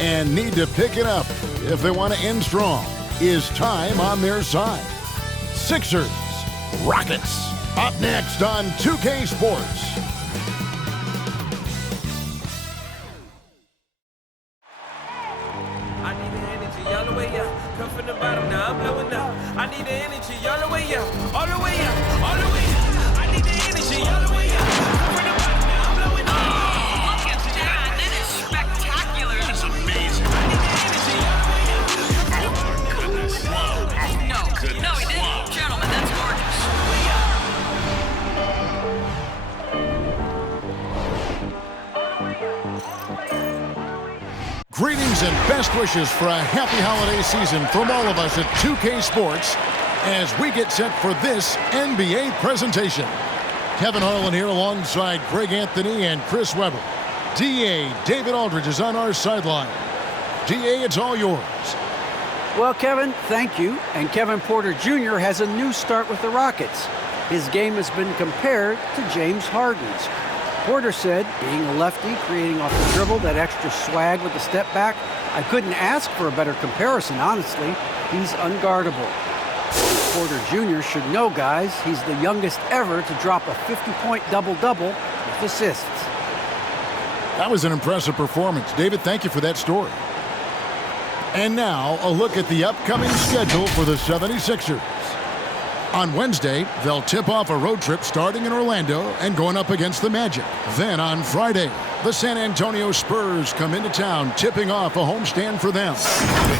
and need to pick it up if they want to end strong. Is time on their side? Sixers, Rockets, up next on 2K Sports. I need the energy all the way up. Come from the bottom, now I'm blowing up. I need the energy all the way up. All the way up, all the way up. I need the energy all the way up. Come from the bottom, now I'm blowing up. Look at that. That is spectacular. That's amazing. I need the energy all the way up. Oh, my goodness. Wow. No, Goodness. no, he didn't. Wow. Gentlemen, that's gorgeous. Greetings and best wishes for a happy holiday season from all of us at 2K Sports as we get set for this NBA presentation. Kevin Harlan here alongside Greg Anthony and Chris Webber. D.A. David Aldridge is on our sideline. D.A., it's all yours. Well, Kevin, thank you. And Kevin Porter Jr. has a new start with the Rockets. His game has been compared to James Harden's. Porter said, being a lefty, creating off the dribble, that extra swag with the step back, I couldn't ask for a better comparison, honestly. He's unguardable. Porter Jr. should know, guys, he's the youngest ever to drop a 50-point double-double with assists. That was an impressive performance. David, thank you for that story. And now, a look at the upcoming schedule for the 76ers. On Wednesday, they'll tip off a road trip starting in Orlando and going up against the Magic. Then on Friday, the San Antonio Spurs come into town, tipping off a homestand for them.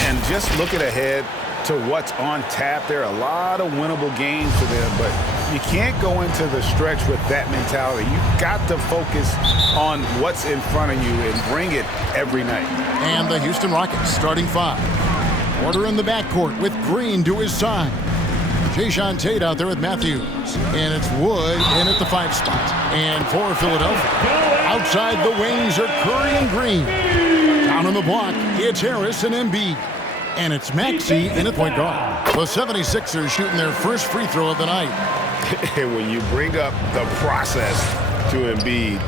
And just looking ahead to what's on tap, there are a lot of winnable games for them, but you can't go into the stretch with that mentality. You've got to focus on what's in front of you and bring it every night. And the Houston Rockets starting five. Porter in the backcourt with Green to his side. Jayshawn Tate out there with Matthews. And it's Wood in at the 5 spot. And for Philadelphia, outside the wings are Curry and Green. Down on the block, it's Harris and Embiid. And it's Maxey in at point guard. The 76ers shooting their first free throw of the night. And when you bring up the process to Embiid,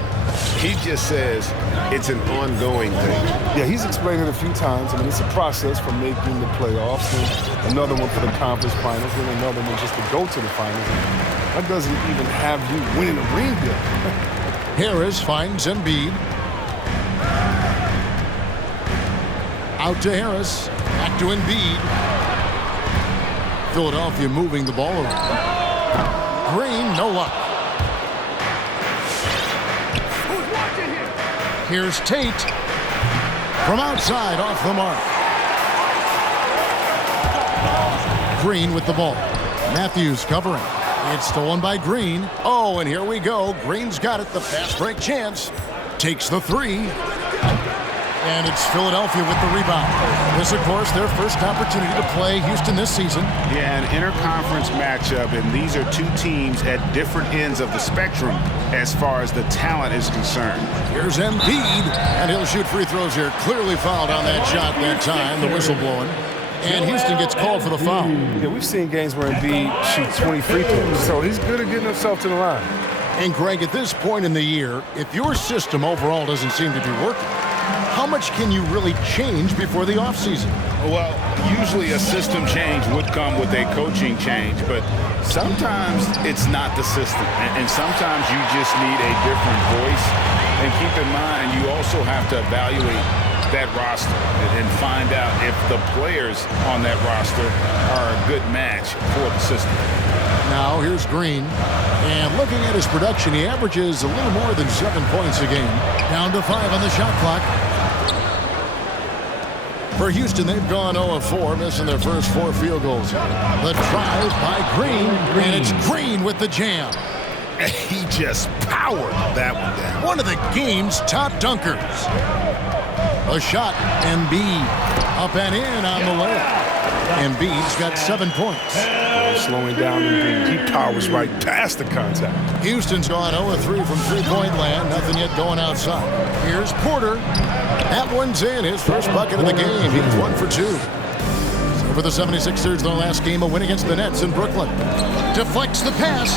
he just says it's an ongoing thing. Yeah, he's explained it a few times. I mean, it's a process from making the playoffs, and another one for the conference finals, and another one just to go to the finals. That doesn't even have you winning a ring yet. Harris finds Embiid. Out to Harris. Back to Embiid. Philadelphia moving the ball around. Green, no luck. Here's Tate. From outside, off the mark. Green with the ball. Matthews covering. It's stolen by Green. Oh, and here we go. Green's got it. The fast break chance. Takes the three. And it's Philadelphia with the rebound. This, of course, their first opportunity to play Houston this season. Yeah, an interconference matchup, and these are two teams at different ends of the spectrum as far as the talent is concerned. Here's Embiid, and he'll shoot free throws here. Clearly fouled on that shot that time, the whistle blowing. And Houston gets called for the foul. Yeah, we've seen games where Embiid shoots 20 free throws, so he's good at getting himself to the line. And, Greg, at this point in the year, if your system overall doesn't seem to be working, how much can you really change before the offseason? Well, usually a system change would come with a coaching change, but sometimes it's not the system, and sometimes you just need a different voice. And keep in mind, you also have to evaluate that roster and find out if the players on that roster are a good match for the system. Now, here's Green. And looking at his production, he averages a little more than 7 points a game. Down to 5 on the shot clock. For Houston, they've gone 0 of 4, missing their first 4 field goals. The drive by Green, and it's Green with the jam. He just powered that one down. One of the game's top dunkers. A shot, Embiid. Up and in on the layup. Embiid's got 7 points. Slowing down Embiid. He powers right past the contact. Houston's gone 0 of 3 from three-point land. Nothing yet going outside. Here's Porter. That one's in. His first bucket of the game. He's 1 for 2. So for the 76ers, their last game, a win against the Nets in Brooklyn. Deflects the pass.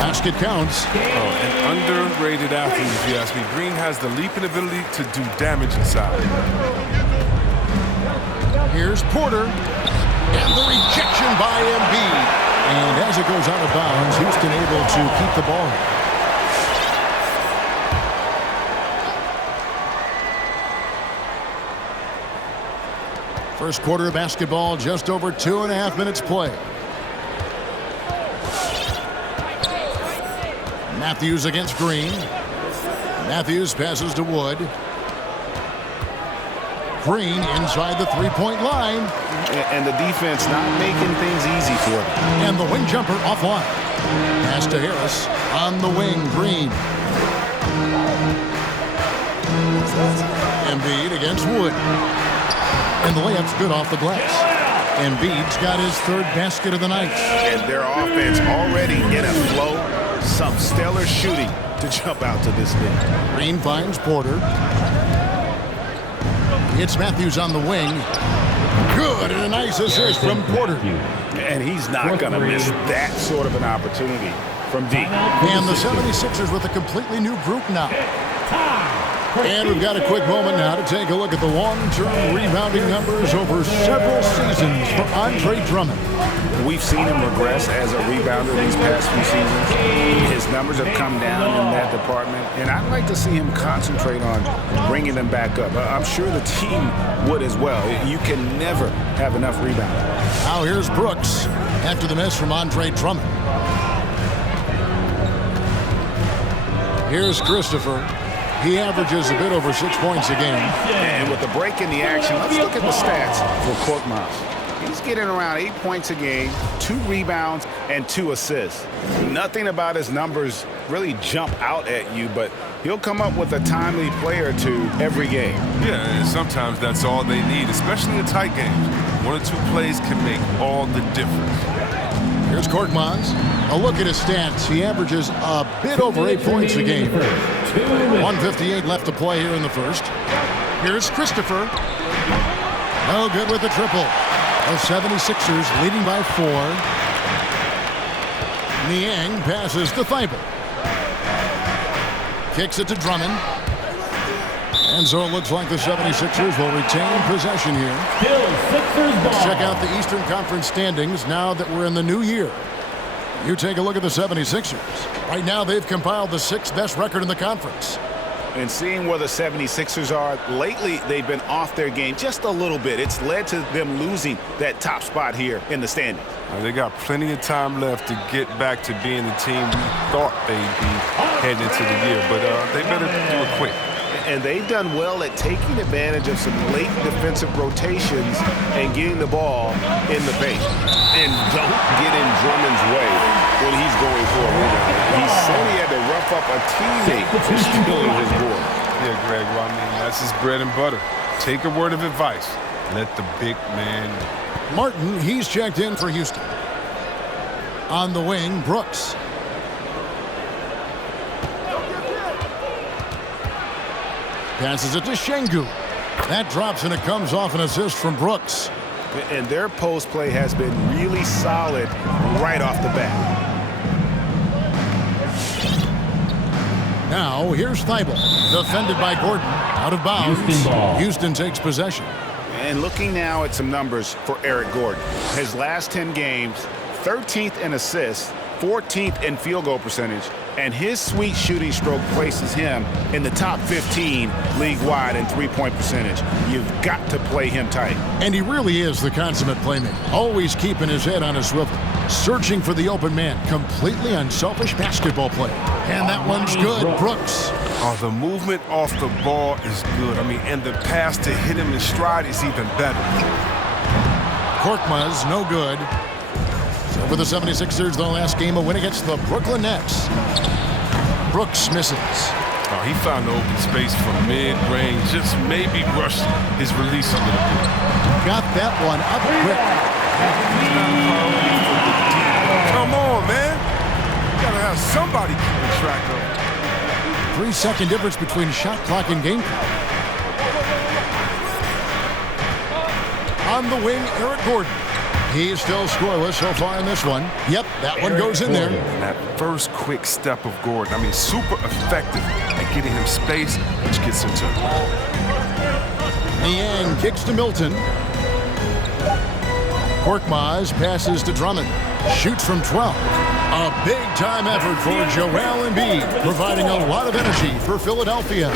Basket counts. An underrated athlete, if you ask me. Green has the leaping ability to do damage inside. Here's Porter. And the rejection by Embiid. And as it goes out of bounds, Houston able to keep the ball. First quarter of basketball, just over 2.5 minutes play. Matthews against Green. Matthews passes to Wood. Green inside the three-point line. And the defense not making things easy for them. And the wing jumper offline. Pass to Harris. On the wing, Green. Embiid against Wood. And the layup's good off the glass. Embiid's got his third basket of the night. And their offense already in a flow. Some stellar shooting to jump out to this thing. Green finds Porter. It's Matthews on the wing. Good, and a nice assist from Porter. And he's not going to miss that sort of an opportunity from deep. And the 76ers with a completely new group now. And we've got a quick moment now to take a look at the long-term rebounding numbers over several seasons for Andre Drummond. We've seen him regress as a rebounder these past few seasons. His numbers have come down in that department, and I'd like to see him concentrate on bringing them back up. I'm sure the team would as well. You can never have enough rebounding. Now here's Brooks after the miss from Andre Drummond. Here's Christopher. He averages a bit over 6 points a game. And with the break in the action, let's look at the stats for Korkmaz. He's getting around 8 points a game, 2 rebounds, and 2 assists. Nothing about his numbers really jump out at you, but he'll come up with a timely play or two every game. Yeah, and sometimes that's all they need, especially in tight games. 1 or 2 plays can make all the difference. Here's Korkmaz. A look at his stats. He averages a bit over 8 points a game. 1:58 left to play here in the first. Here's Christopher. No good with the triple. The 76ers leading by 4. Niang passes to Thibault. Kicks it to Drummond. And so it looks like the 76ers will retain possession here. Let's check out the Eastern Conference standings now that we're in the new year. You take a look at the 76ers. Right now, they've compiled the 6th best record in the conference. And seeing where the 76ers are, lately they've been off their game just a little bit. It's led to them losing that top spot here in the standings. They got plenty of time left to get back to being the team we thought they'd be heading into the year, but they better do it quick. And they've done well at taking advantage of some late defensive rotations and getting the ball in the paint. And don't get in Drummond's way when he's going for a rebound. He said he had to rough up a teammate for stealing his board. Yeah, Greg, well, I mean, that's his bread and butter. Take a word of advice. Let the big man. Martin, he's checked in for Houston. On the wing, Brooks. Passes it to Şengün. That drops and it comes off an assist from Brooks. And their post play has been really solid right off the bat. Now here's Thibault. Defended by Gordon. Out of bounds. Houston takes possession. And looking now at some numbers for Eric Gordon. His last 10 games, 13th in assists, 14th in field goal percentage, and his sweet shooting stroke places him in the top 15 league-wide in three-point percentage. You've got to play him tight. And he really is the consummate playmaker, always keeping his head on a swivel, searching for the open man, completely unselfish basketball play. And that one's good, Brooks. Oh, the movement off the ball is good. I mean, and the pass to hit him in stride is even better. Korkmaz, no good. So for the 76ers, their last game, a win against the Brooklyn Nets. Brooks misses. Oh, he found the open space from mid-range, just maybe rushed his release a little bit. Got that one up quick. Come on, man. You gotta have somebody keeping track of it. 3-second difference between shot clock and game clock. On the wing, Eric Gordon. He's still scoreless so far in this one. Yep, that one goes in there. And that first quick step of Gordon, I mean, super effective at getting him space, which gets him to. Niang kicks to Milton. Korkmaz passes to Drummond. Shoots from 12. A big-time effort for Joel Embiid, providing a lot of energy for Philadelphia.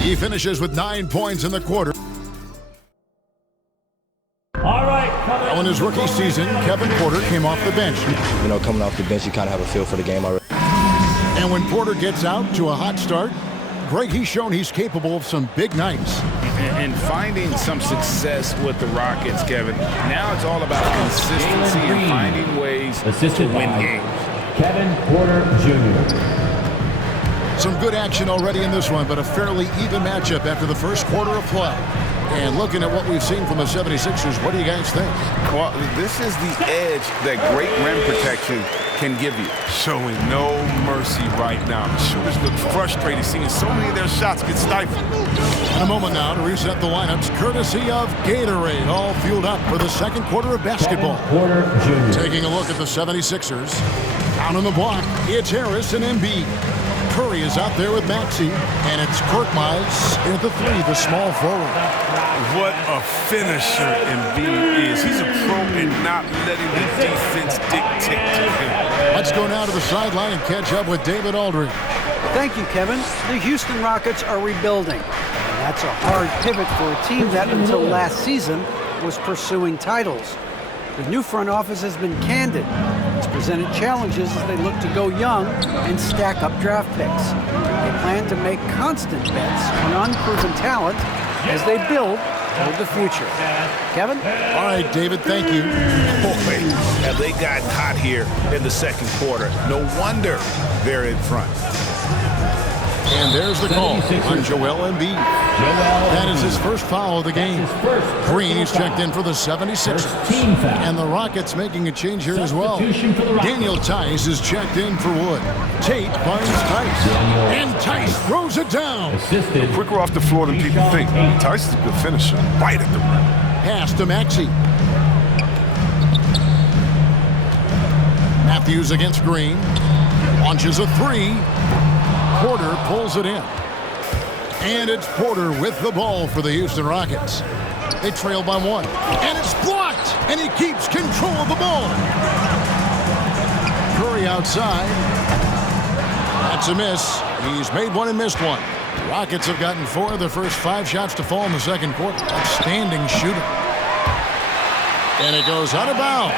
He finishes with 9 points in the quarter. Now in his rookie season, Kevin Porter came off the bench. You know, coming off the bench, you kind of have a feel for the game already. And when Porter gets out to a hot start, Greg, he's shown he's capable of some big nights. And finding some success with the Rockets, Kevin. Now it's all about consistency and finding ways to win games. Kevin Porter Jr. Some good action already in this one, but a fairly even matchup after the first quarter of play. And looking at what we've seen from the 76ers, what do you guys think? Well, this is the edge that great rim protection can give you. Showing no mercy right now. The shooters look frustrated, seeing so many of their shots get stifled. In a moment now to reset the lineups, courtesy of Gatorade, all fueled up for the second quarter of basketball. Porter Jr. Taking a look at the 76ers. Down on the block, it's Harris and Embiid. Curry is out there with Maxey, and it's Korkmaz at the three, the small forward. What a finisher Embiid is. He's a pro and not letting the defense dictate to him. Let's go now to the sideline and catch up with David Aldridge. Thank you, Kevin. The Houston Rockets are rebuilding. And that's a hard pivot for a team that until last season was pursuing titles. The new front office has been candid. It's presented challenges as they look to go young and stack up draft picks. They plan to make constant bets on unproven talent as they build toward the future. Kevin? All right, David, thank you. Boy, have they gotten hot here in the second quarter. No wonder they're in front. And there's the call on Joel Embiid. That is his first foul of the game. Green is checked in for the 76ers. And the Rockets making a change here as well. Daniel Tice is checked in for Wood. Tate finds Tice. And Tice throws it down. Quicker off the floor than people think. Tice is a good finisher. Right at the rim. Pass to Maxey. Matthews against Green. Launches a three. Porter pulls it in. And it's Porter with the ball for the Houston Rockets. They trail by one. And it's blocked. And he keeps control of the ball. Curry outside. That's a miss. He's made one and missed one. The Rockets have gotten 4 of their first 5 shots to fall in the second quarter. Outstanding shooting. And it goes out of bounds.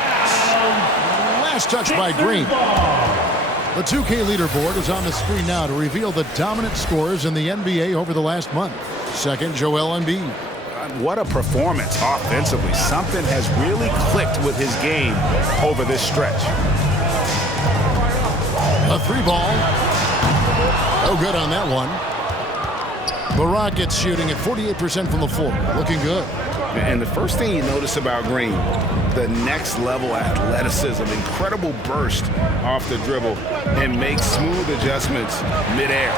Last touch by Green. The 2K leaderboard is on the screen now to reveal the dominant scores in the NBA over the last month. Second, Joel Embiid. What a performance offensively. Something has really clicked with his game over this stretch. A 3 ball. No good on that one. The Rockets shooting at 48% from the floor. Looking good. And the first thing you notice about Green, the next level athleticism, incredible burst off the dribble, and makes smooth adjustments midair.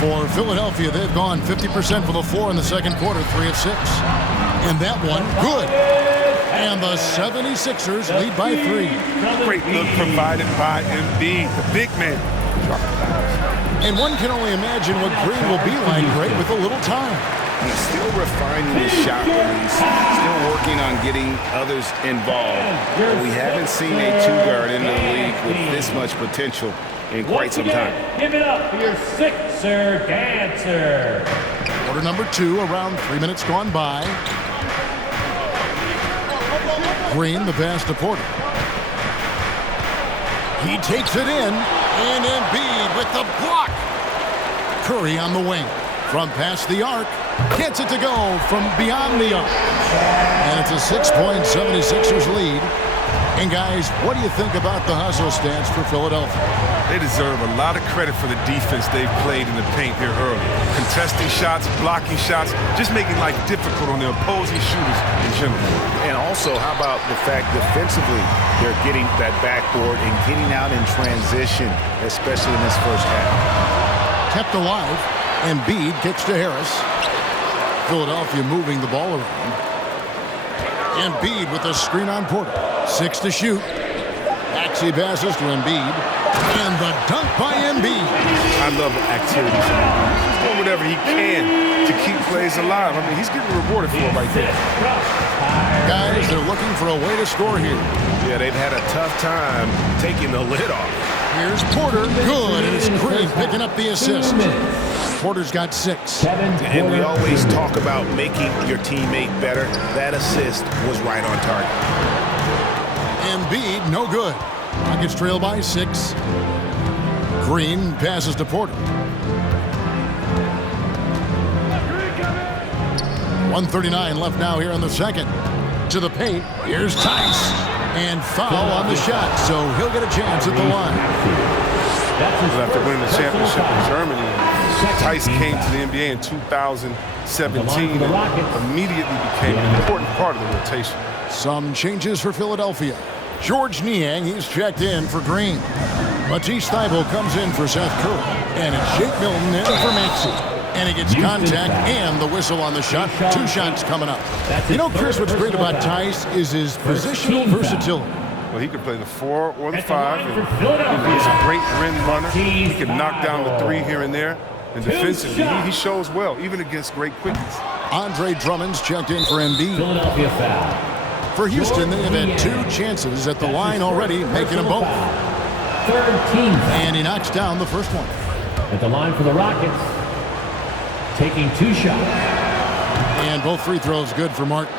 For Philadelphia, they've gone 50% from the floor in the second quarter, 3 of 6. And that one, good. And the 76ers lead by 3. Great look provided by Embiid, the big man. And one can only imagine what Green will be like, Greg, with a little time. He's still refining his shot release, still working on getting others involved. But we haven't seen a 2-guard in the league with this much potential in quite some time. Give it up for your Sixer dancer. Quarter number 2, around 3 minutes gone by. Green, the pass to Porter. He takes it in, and Embiid with the block. Curry on the wing. From past the arc, gets it to go from beyond the arc. And it's a 6-point 76ers lead. And guys, what do you think about the hustle stance for Philadelphia? They deserve a lot of credit for the defense they've played in the paint here early. Contesting shots, blocking shots, just making life difficult on the opposing shooters in general. And also, how about the fact defensively, they're getting that backboard and getting out in transition, especially in this first half. Kept alive. Embiid kicks to Harris. Philadelphia moving the ball around. Embiid with a screen on Porter. 6 to shoot. Maxey passes to Embiid. And the dunk by Embiid. I love activities. He's doing whatever he can to keep plays alive. I mean, he's getting rewarded for it right there. Guys, they're looking for a way to score here. Yeah, they've had a tough time taking the lid off. Here's Porter. Good, and it's Green picking up the assist. Porter's got 6. And we always talk about making your teammate better. That assist was right on target. Embiid, no good. Rockets trail by 6. Green passes to Porter. 1:39 left now here in the second. To the paint. Here's Tice. And foul on the shot, so he'll get a chance at the line. After winning the championship in Germany, Tice came to the NBA in 2017 and immediately became an important part of the rotation. Some changes for Philadelphia. George Niang, he's checked in for Green. Matisse Thybulle comes in for Seth Curry. And it's Jake Milton in for Maxey. And he gets contact and the whistle on the shot. 2 shots coming up. You know, Chris, what's great about Tice is his positional versatility. Well, he can play the 4 or the 5. And he's a great rim runner. He can knock down the 3 here and there. And defensively, he shows well, even against great quickies. Andre Drummond's checked in for Embiid. Philadelphia foul. For Houston, they have had 2 chances at the line already, making them both. Third team foul. And he knocks down the first one. At the line for the Rockets. Taking 2 shots. And both free throws good for Martin.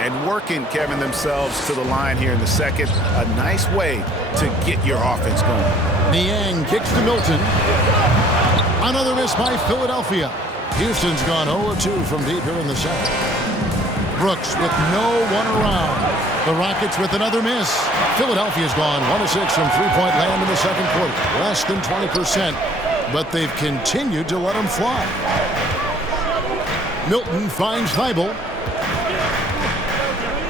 And working, Kevin, themselves to the line here in the second. A nice way to get your offense going. Niang kicks to Milton. Another miss by Philadelphia. Houston's gone 0 of 2 from deep here in the second. Brooks with no one around. The Rockets with another miss. Philadelphia's gone 1 of 6 from three-point land in the second quarter. Less than 20%, but they've continued to let them fly. Milton finds Thybulle.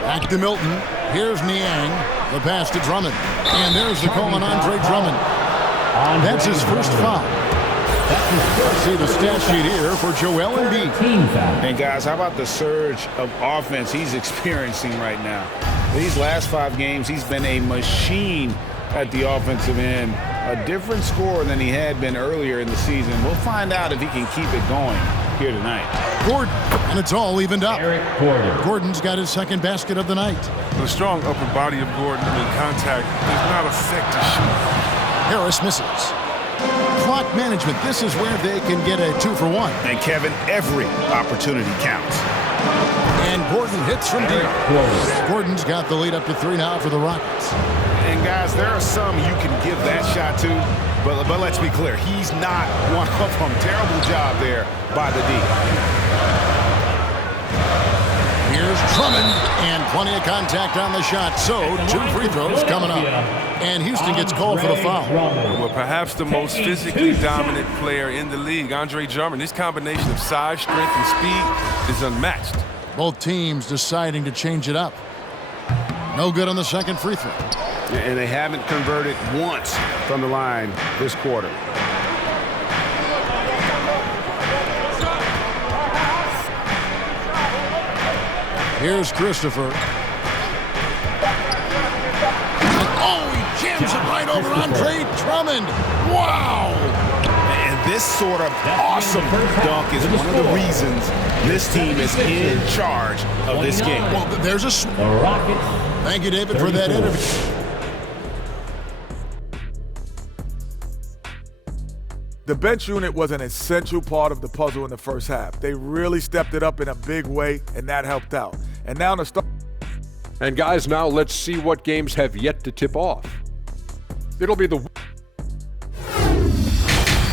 Back to Milton. Here's Niang. The pass to Drummond. And there's the call on Andre Drummond. That's his first foul. Let's see the stat sheet here for Joel Embiid. And guys, how about the surge of offense he's experiencing right now? These last 5 games, he's been a machine at the offensive end. A different scorer than he had been earlier in the season. We'll find out if he can keep it going here tonight. Gordon, and it's all evened up. Eric Gordon. Gordon's got his second basket of the night. The strong upper body of Gordon in contact does not affect his shooting. Harris misses. Clock management. This is where they can get a 2-for-1. And Kevin, every opportunity counts. And Gordon hits from deep. Gordon's got the lead up to 3 now for the Rockets. And guys, there are some you can give that shot to, but let's be clear, he's not one of them. Terrible job there by the D. Here's Drummond, and plenty of contact on the shot. So 2 free throws coming up. And Houston gets called for the foul. Well, perhaps the most physically dominant player in the league, Andre Drummond. This combination of size, strength, and speed is unmatched. Both teams deciding to change it up. No good on the second free throw. And they haven't converted once from the line this quarter. Here's Christopher. Oh, he jams it right over Andre Drummond. Wow! And this sort of awesome dunk is one of the reasons this team is in charge of this game. Well, there's a... The Rockets. Thank you, David, for that interview. The bench unit was an essential part of the puzzle in the first half. They really stepped it up in a big way, and that helped out. And now to start. And guys, now let's see what games have yet to tip off. It'll be the...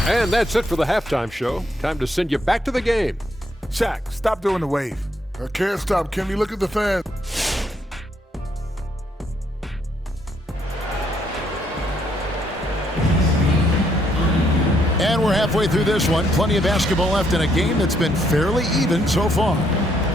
And that's it for the halftime show. Time to send you back to the game. Shaq, stop doing the wave. I can't stop. Can you look at the fans? And we're halfway through this one. Plenty of basketball left in a game that's been fairly even so far.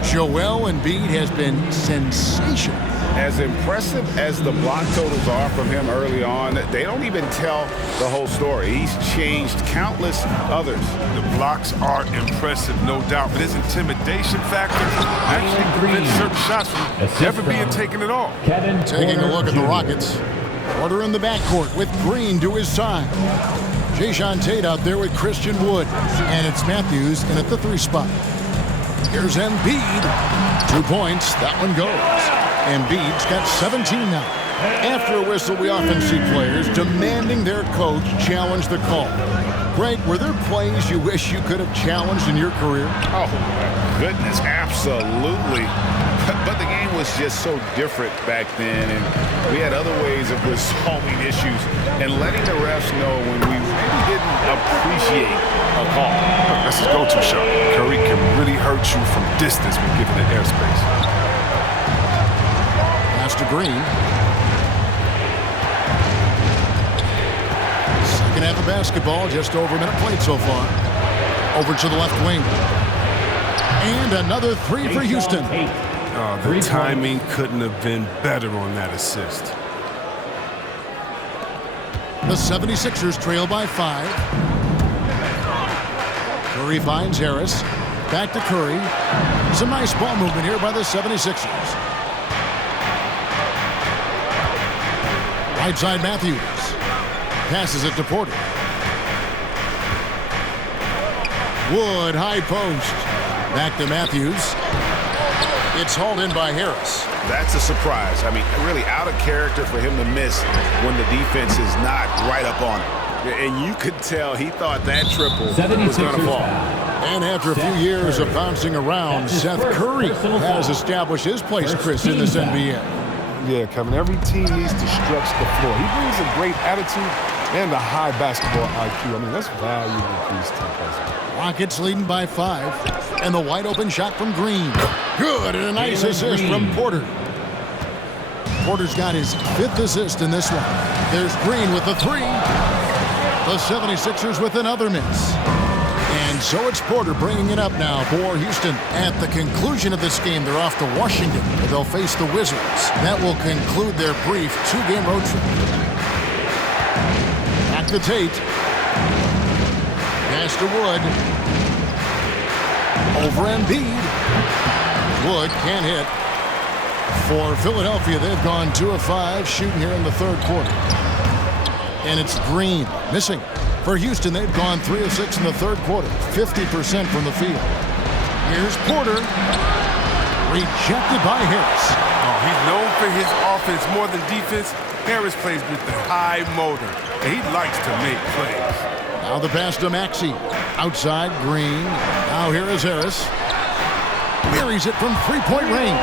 Joel Embiid has been sensational. As impressive as the block totals are from him early on, they don't even tell the whole story. He's changed countless others. The blocks are impressive, no doubt, but his intimidation factor actually prevents certain shots from ever being taken at all. Taking a look at the Rockets. Porter in the backcourt with Green to his side. Jayshawn Tate out there with Christian Wood. And it's Matthews in at the 3 spot. Here's Embiid. 2 points. That one goes. Embiid's got 17 now. After a whistle, we often see players demanding their coach challenge the call. Greg, were there plays you wish you could have challenged in your career? Oh, my goodness, absolutely. But the game was just so different back then, and we had other ways of resolving issues and letting the refs know when we really didn't appreciate a call. That's his go-to shot. Curry can really hurt you from distance when given the airspace. Pass to Green. Second half of basketball, just over a minute played so far. Over to the left wing. And another 3 for Houston. Oh, the timing couldn't have been better on that assist. The 76ers trail by 5. Curry finds Harris. Back to Curry. Some nice ball movement here by the 76ers. Right side Matthews. Passes it to Porter. Wood, high post. Back to Matthews. It's hauled in by Harris. That's a surprise. I mean, really out of character for him to miss when the defense is not right up on him. And you could tell he thought that triple was going to fall. And after a few years of bouncing around, Seth Curry has established his place, Chris, in this NBA. Yeah, Kevin, every team needs to stretch the floor. He brings a great attitude and a high basketball IQ. I mean, that's valuable to these team players. Rockets leading by 5. And the wide open shot from Green. Good, and a nice assist from Porter. Porter's got his 5th assist in this one. There's Green with the 3. The 76ers with another miss. And so it's Porter bringing it up now for Houston. At the conclusion of this game, they're off to Washington, where they'll face the Wizards. That will conclude their brief 2-game road trip. Back to Tate. Pass to Wood. Over Embiid. Wood can't hit. For Philadelphia, they've gone 2 of 5 shooting here in the 3rd quarter. And it's Green missing. For Houston, they've gone 3 of 6 in the 3rd quarter, 50% from the field. Here's Porter. Rejected by Harris. Oh, he's known for his offense more than defense. Harris plays with the high motor, and he likes to make plays. Now the pass to Maxey. Outside, Green. Now here is Harris. Buries it from 3-point range.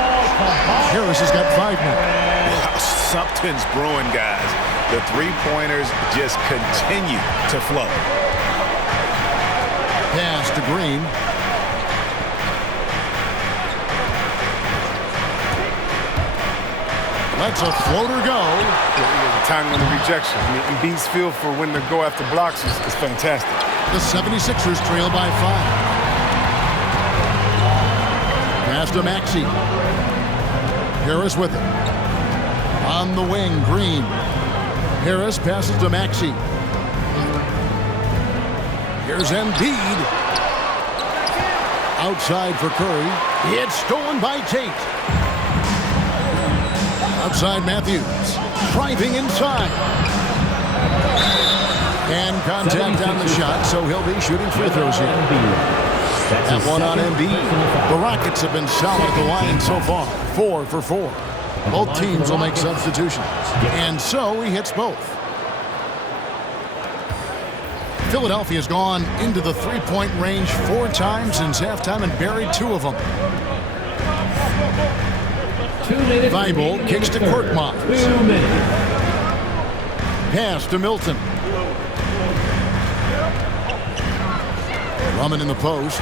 Harris has got 5 now. Wow, something's brewing, guys. The 3-pointers just continue to flow. Pass to Green. Lets a floater go. The timing on the rejection. I mean, Embiid's feel for when to go after blocks is fantastic. The 76ers trail by 5. Pass to Maxey. Harris with it. On the wing, Green. Harris passes to Maxey. Here's Embiid. Outside for Curry. It's stolen by Tate. Outside Matthews. Driving inside. And contact on the shot, so he'll be shooting free throws here. That one on Embiid. The Rockets have been solid at the line so far. 4 for 4. Both teams will make substitutions. And so he hits both. Philadelphia's gone into the 3-point range 4 times since halftime and buried 2 of them. Thibault kicks to Korkmaz. Pass to Milton. Drummond in the post.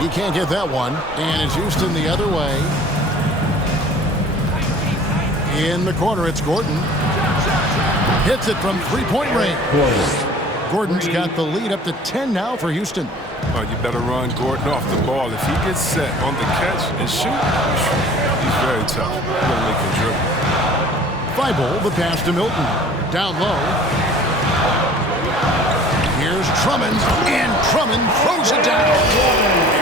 He can't get that one. And it's Houston the other way. In the corner, it's Gordon. Hits it from 3-point range. Gordon's got the lead up to 10 now for Houston. Oh, you better run Gordon off the ball. If he gets set on the catch and shoot, he's very tough. Really can dribble. Thibault, the pass to Milton. Down low. Here's Drummond, and Drummond throws it down.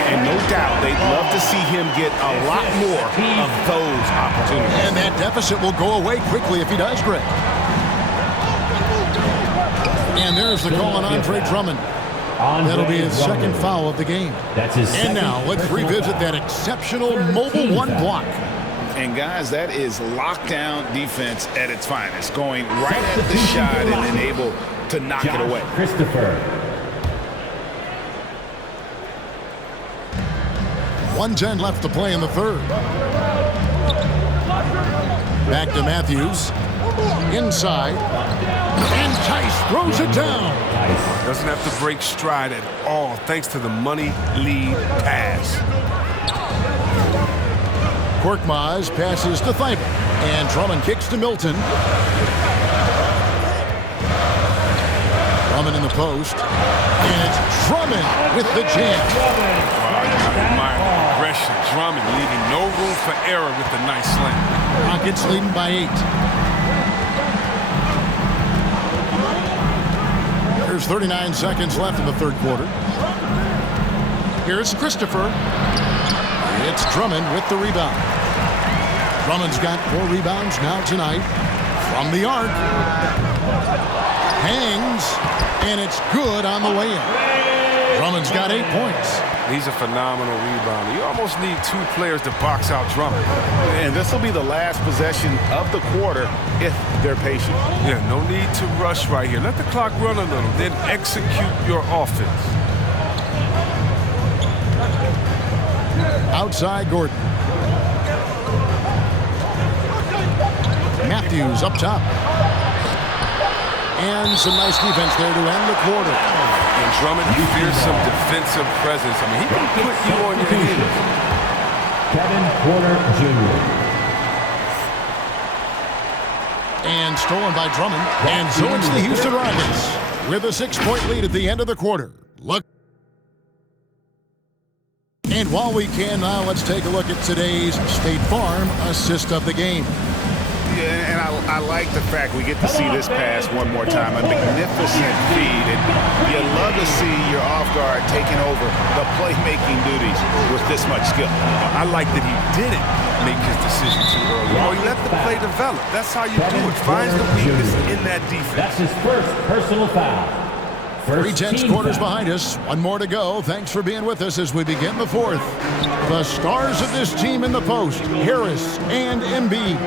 And no doubt, they'd love to see him get a lot more of those opportunities. And that deficit will go away quickly if he does, Greg. And there's the call on Andre Drummond. That'll be his second foul of the game. That's his and now let's revisit that exceptional mobile one block. And guys, that is lockdown defense at its finest, going right at the shot and then able to knock it away. Christopher. 1:10 left to play in the third. Back to Matthews. Inside. And Tice throws it down. Doesn't have to break stride at all thanks to the money lead pass. Korkmaz passes to Thibault. And Drummond kicks to Milton. Drummond in the post. And it's Drummond with the jam. I admire the aggression. Drummond leaving no room for error with the nice slam. Rockets leading by 8. There's 39 seconds left in the third quarter. Here's Christopher. It's Drummond with the rebound. Drummond's got 4 rebounds now tonight. From the arc. Hangs. And it's good on the way in. Drummond's got 8 points. He's a phenomenal rebounder. You almost need 2 players to box out Drummond. And this will be the last possession of the quarter if they're patient. Yeah, no need to rush right here. Let the clock run a little, then execute your offense. Outside Gordon. Matthews up top. And some nice defense there to end the quarter. And Drummond fearsome defensive presence. I mean, he can put you on your heels. Kevin Porter Jr. And stolen by Drummond. And so it's the Houston Rockets with a 6-point lead at the end of the quarter. Look. And while we can now, let's take a look at today's State Farm assist of the game. Yeah, and I like the fact we get to see this pass one more time. A magnificent feed, and you love to see your off guard taking over the playmaking duties with this much skill. I like that he didn't make his decision too early. You know, he let the play develop. That's how you do it. Finds the weakness in that defense. That's his first personal foul. 3 tenths quarters behind us. 1 more to go. Thanks for being with us as we begin the fourth. The stars of this team in the post, Harris and Embiid.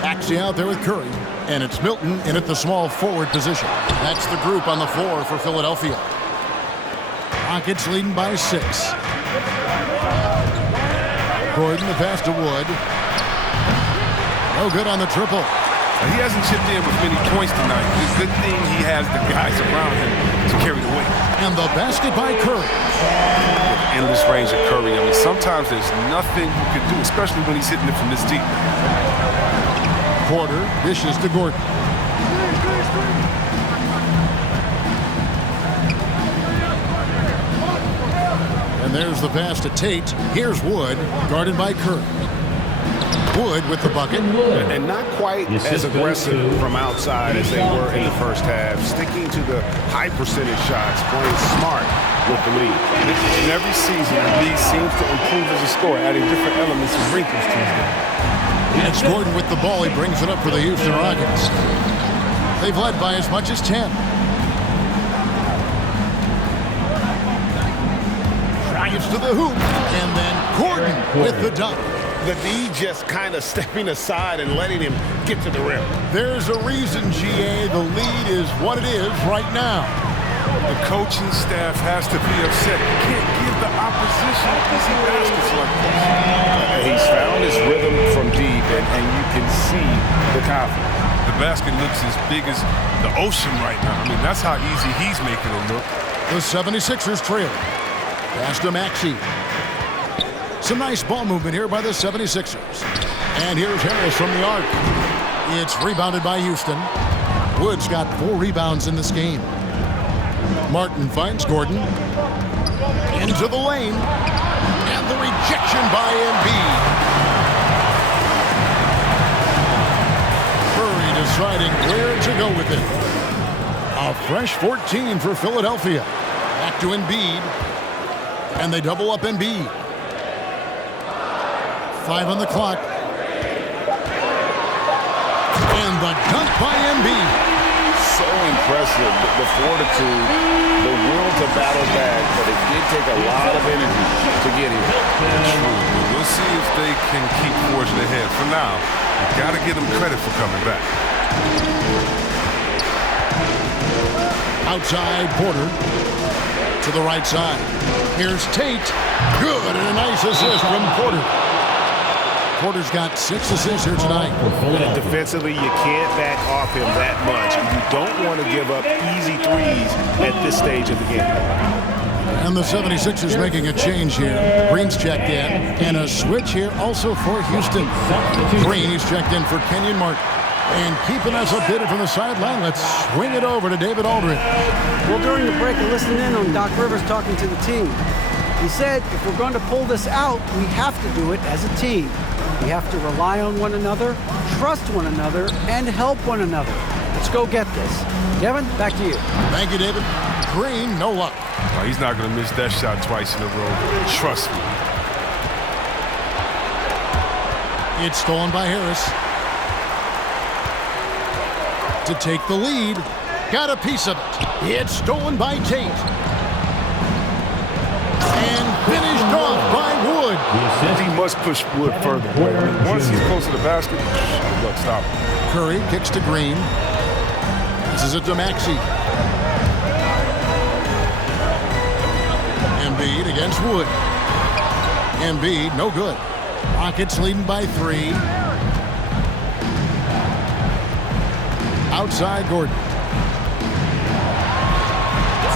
Axie out there with Curry. And it's Milton in at the small forward position. That's the group on the floor for Philadelphia. Rockets leading by 6. Gordon, the pass to Wood. No good on the triple. He hasn't chipped in with many points tonight. It's a good thing he has the guys around him to carry the weight. And the basket by Curry. Endless range of Curry. I mean, sometimes there's nothing you can do, especially when he's hitting it from this deep. Porter dishes to Gordon. And there's the pass to Tate. Here's Wood, guarded by Curry. Wood with the bucket. And not quite as aggressive from outside as they were in the first half. Sticking to the high percentage shots, playing smart with the lead. In every season, the league seems to improve as a scorer, adding different elements and wrinkles to his game. And it's Gordon with the ball. He brings it up for the Houston Rockets. They've led by as much as 10. Drives to the hoop. And then Gordon with the dunk. The D just kind of stepping aside and letting him get to the rim. There's a reason, GA, the lead is what it is right now. The coaching staff has to be upset. You can't give the opposition easy baskets like this. He's found his rhythm from deep, and you can see the confidence. The basket looks as big as the ocean right now. I mean, that's how easy he's making it look. The 76ers trail. Pass to Maxey. Some nice ball movement here by the 76ers. And here's Harris from the arc. It's rebounded by Houston. Wood's got 4 rebounds in this game. Martin finds Gordon. Into the lane. And the rejection by Embiid. Curry deciding where to go with it. A fresh 14 for Philadelphia. Back to Embiid. And they double up Embiid. 5 on the clock. And the dunk by Embiid. So impressive, the fortitude, the will to battle back, but it did take a lot of energy to get here. We'll see if they can keep forging ahead. For now, you got to give them credit for coming back. Outside Porter to the right side. Here's Tate. Good, and a nice assist from Porter. Porter's got 6 assists here tonight. And defensively, you can't back off him that much. You don't want to give up easy threes at this stage of the game. And the 76ers making a change here. Green's checked in. And a switch here also for Houston. Green is checked in for Kenyon Martin. And keeping us updated from the sideline, let's swing it over to David Aldridge. Well, during the break, I listened in on Doc Rivers talking to the team. He said, if we're going to pull this out, we have to do it as a team. We have to rely on one another, trust one another, and help one another. Let's go get this. Kevin, back to you. Thank you, David. Green, no luck. Oh, he's not going to miss that shot twice in a row. Trust me. It's stolen by Harris. To take the lead. Got a piece of it. It's stolen by Tate. And finished off by Wood. He must push Wood further away. I mean, once he's close to the basket, good luck stopping. Curry kicks to Green. This is it to Maxey. Embiid against Wood. Embiid, no good. Rockets leading by 3. Outside Gordon.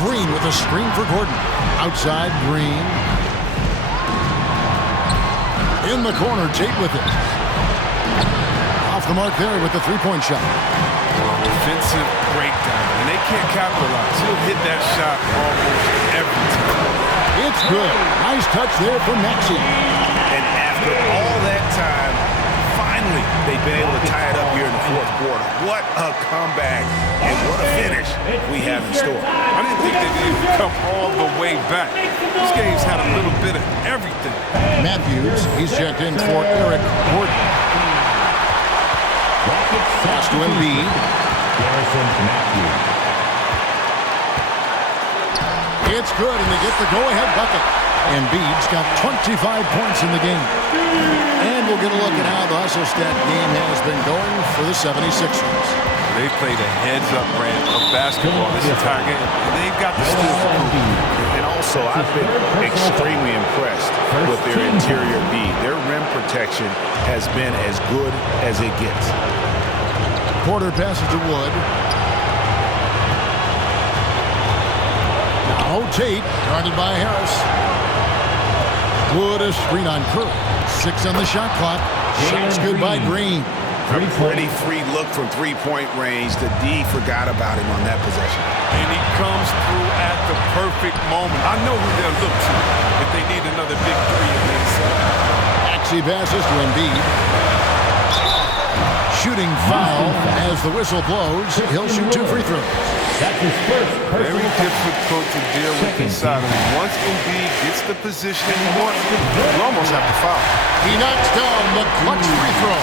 Green with a screen for Gordon. Outside Green. In the corner, Tate with it. Off the mark there with the three-point shot. Defensive breakdown, and they can't capitalize. He'll hit that shot almost every time. It's good. Nice touch there from Maxey. And after all that time, finally, they've been able to tie it up here in the fourth quarter. What a comeback, and what a finish we have in store. I didn't think they could even come all the way back. This game's had a little bit of everything. Matthews, he's checked in for Eric Gordon. Pass to Embiid. It's good, and they get the go-ahead bucket. Embiid's got 25 points in the game. And we'll get a look at how the hustle stat game has been going for the 76ers. They played a heads-up brand of basketball this entire game, and they've got the skills to prove. And also, I've been extremely impressed with their interior D. Their rim protection has been as good as it gets. Porter passes to Wood. Now Tate, guarded by Harris. Wood a screen on Curry. 6 on the shot clock. Shot's good by Green. A pretty free look from three-point range. The D forgot about him on that possession. And he comes through at the perfect moment. I know who they'll look to if they need another big three of this. Maxey passes to Embiid. Shooting foul as the whistle blows. He'll shoot 2 free throws. That's his first Very difficult to deal with inside of him. Once Embiid gets the position he wants, you almost have to foul. He knocks down the clutch free throw.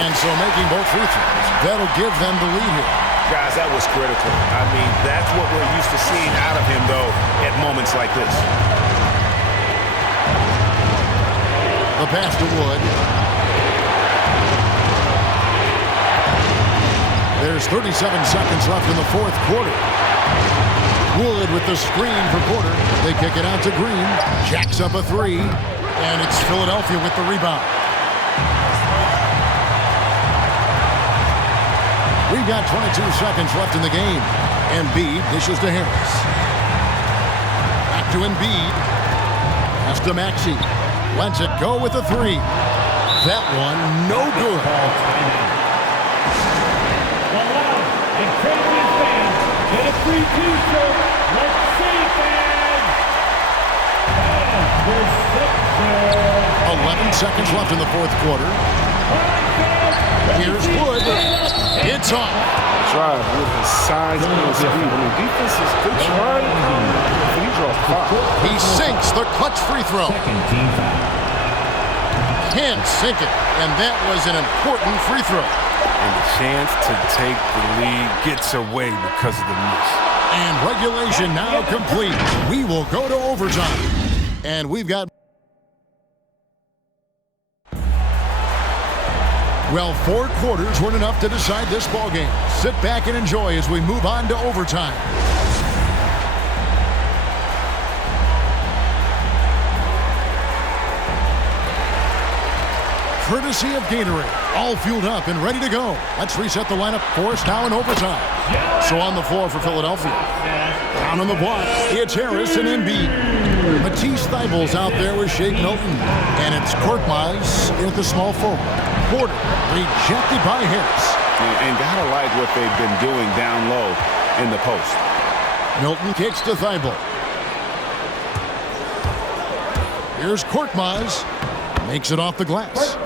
And so making both free throws, that'll give them the lead here. Guys, that was critical. I mean, that's what we're used to seeing out of him, though, at moments like this. The pass to Wood. There's 37 seconds left in the fourth quarter. Wood with the screen for Porter. They kick it out to Green. Jacks up a 3. And it's Philadelphia with the rebound. We've got 22 seconds left in the game. Embiid dishes to Harris. Back to Embiid. Pass to Maxey. Lets it go with a 3. That one, no good. And crazy fans get a 3-2, sir. Let's see, fans. And there's 11 seconds left in the fourth quarter. Here's Wood. It's off. drive with his size and his speed. I mean, defenses, they try to come, but he draws foul. He sinks the clutch free throw. Second team foul. Can't sink it, and that was an important free throw. And the chance to take the lead gets away because of the miss. And regulation now complete. We will go to overtime. And we've got... Well, 4 quarters weren't enough to decide this ballgame. Sit back and enjoy as we move on to overtime. Courtesy of Gatorade, all fueled up and ready to go. Let's reset the lineup for us now in overtime. So on the floor for Philadelphia. Down on the block, it's Harris and Embiid. Matisse Thybulle's out there with Shake Milton. And it's Korkmaz in at the small forward. Porter rejected by Harris. And gotta like what they've been doing down low in the post. Milton kicks to Thybulle. Here's Korkmaz. Makes it off the glass.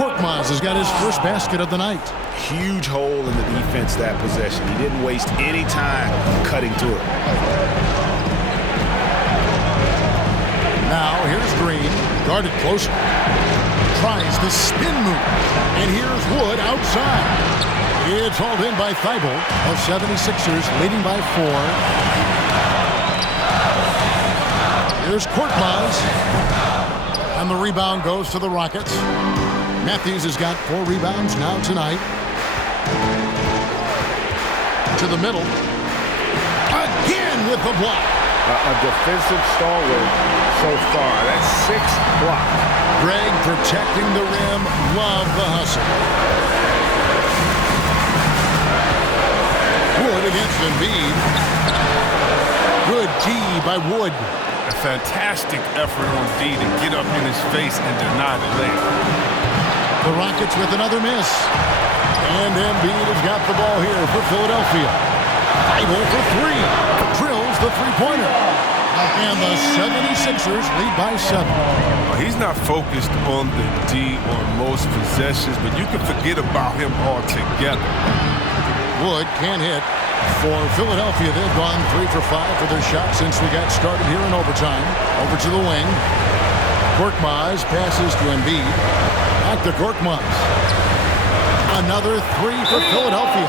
Korkmaz has got his first basket of the night. Huge hole in the defense that possession. He didn't waste any time cutting through it. Now here's Green, guarded closer. Tries the spin move. And here's Wood outside. It's hauled in by Thybulle. The 76ers leading by 4. Here's Korkmaz. And the rebound goes to the Rockets. Matthews has got 4 rebounds now tonight. To the middle. Again with the block. A defensive stalwart so far. That's 6 blocks. Greg protecting the rim. Love the hustle. Wood against Embiid. Good D by Wood. A fantastic effort on D to get up in his face and deny the layup. The Rockets with another miss. And Embiid has got the ball here for Philadelphia. Thybulle for 3. Drills the three-pointer. And the 76ers lead by 7. Well, he's not focused on the D on most possessions, but you can forget about him altogether. Wood can't hit. For Philadelphia, they've gone 3 for 5 for their shot since we got started here in overtime. Over to the wing. Korkmaz passes to Embiid. Back to Korkmaz. Another 3 for Philadelphia.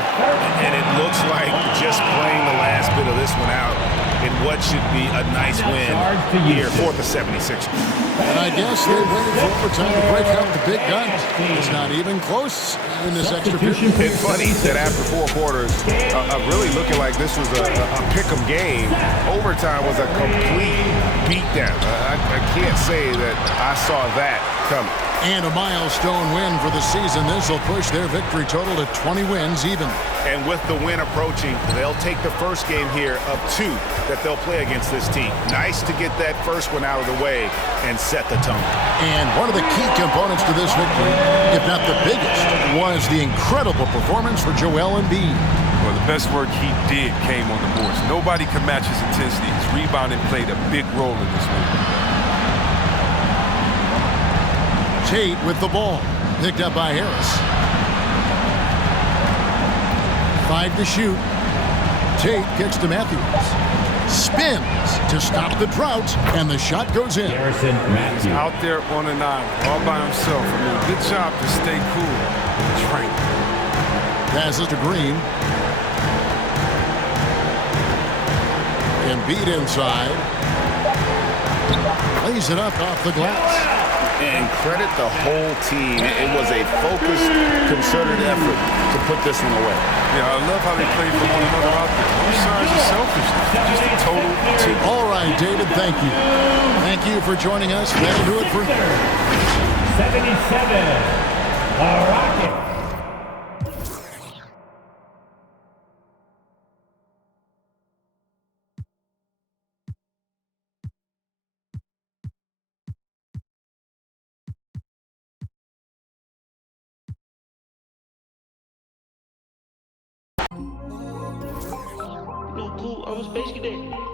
And it looks like just playing the last bit of this one out in what should be a nice win here for the 76ers. And I guess they waited for overtime to break out the big guns. It's not even close in this extra period. It's funny that after 4 quarters, really looking like this was a pick-em game, overtime was a complete beatdown. I can't say that I saw that coming. And a milestone win for the season. This will push their victory total to 20 wins even. And with the win approaching, they'll take the first game here of 2 that they'll play against this team. Nice to get that first one out of the way and set the tone. And one of the key components to this victory, if not the biggest, was the incredible performance for Joel Embiid. Well, the best work he did came on the boards. Nobody could match his intensity. His rebounding played a big role in this win. Tate with the ball. Picked up by Harris. 5 to shoot. Tate kicks to Matthews. Spins to stop the drought, and the shot goes in. Harrison Matthews. Out there on an island, all by himself. I mean, good job to stay cool and train. Passes to Green. Embiid inside. Lays it up off the glass. And credit the whole team. It was a focused, concerted effort to put this one away. Yeah, I love how they play for one another out there. No signs of selfishness. Just a total team. All right, David, thank you. Thank you for joining us. That'll do it for 77. The Rockets. No clue, I'm a space cadet.